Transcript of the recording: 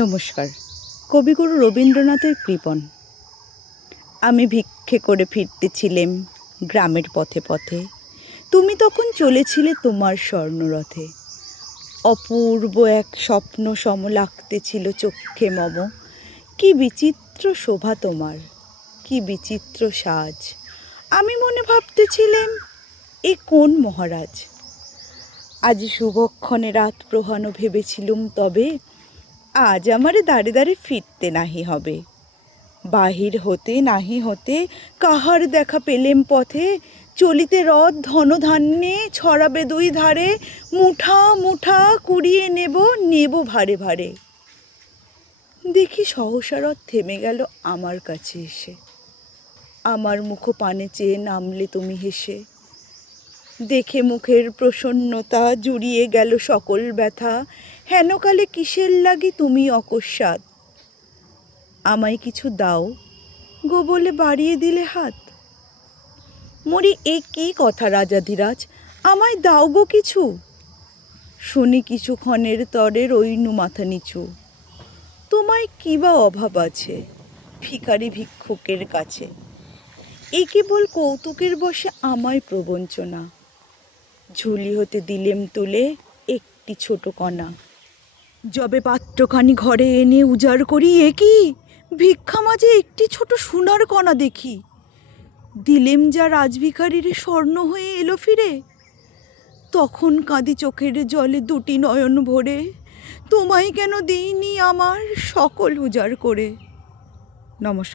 নমস্কার। কবিগুরু রবীন্দ্রনাথের কৃপণ। আমি ভিক্ষে করে ফিরতেছিলেম গ্রামের পথে পথে, তুমি তখন চলেছিলে তোমার স্বর্ণরথে। অপূর্ব এক স্বপ্ন সম লাগতেছিল চক্ষে মম। কি বিচিত্র শোভা তোমার, কি বিচিত্র সাজ। আমি মনে ভাবতেছিলেম, এ কোন মহারাজ। আজি শুভক্ষণে রাত প্রহানো ভেবেছিলুম, তবে আজ আমারে দাঁড়ে দাঁড়ে ফিরতে নাহি হবে। বাহির হতে নাহি হতে কাহার দেখা পেলেম পথে, চলিতে রথ ধনধান্যে ছড়াবে দুই ধারে, মুঠা মুঠা কুড়িয়ে নেব নেব ভারে ভারে। দেখি সহসা রথ থেমে গেল আমার কাছে এসে, আমার মুখ পানে চেয়ে নামলে তুমি হেসে। দেখে মুখের প্রসন্নতা জুড়িয়ে গেল সকল ব্যথা, হেনকালে কিসের লাগি তুমি অকস্মাৎ। আমায় কিছু দাও গো বলে বাড়িয়ে দিলে হাত। মরি এ কি কথা রাজাধিরাজ, আমায় দাও গো কিছু। শুনি কিছুক্ষণের তরে রইনু মাথা নিচু। তোমায় কি বা অভাব আছে ভিখারি ভিক্ষুকের কাছে। এ কেবল কৌতুকের বশে আমায় প্রবঞ্চনা। ঝুলি হতে দিলেম তুলে একটি ছোট কণা। যবে পাত্রখানি ঘরে এনে উজাড় করি, এ কি ভিক্ষা মাঝে একটি ছোট সোনার কণা দেখি। দিলেম যা রাজভিখারির স্বর্ণ হয়ে এলো ফিরে। তখন কাঁদি চোখের জলে দুটি নয়ন ভরে, তোমায় কেন দিইনি আমার সকল উজাড় করে। নমস্কার।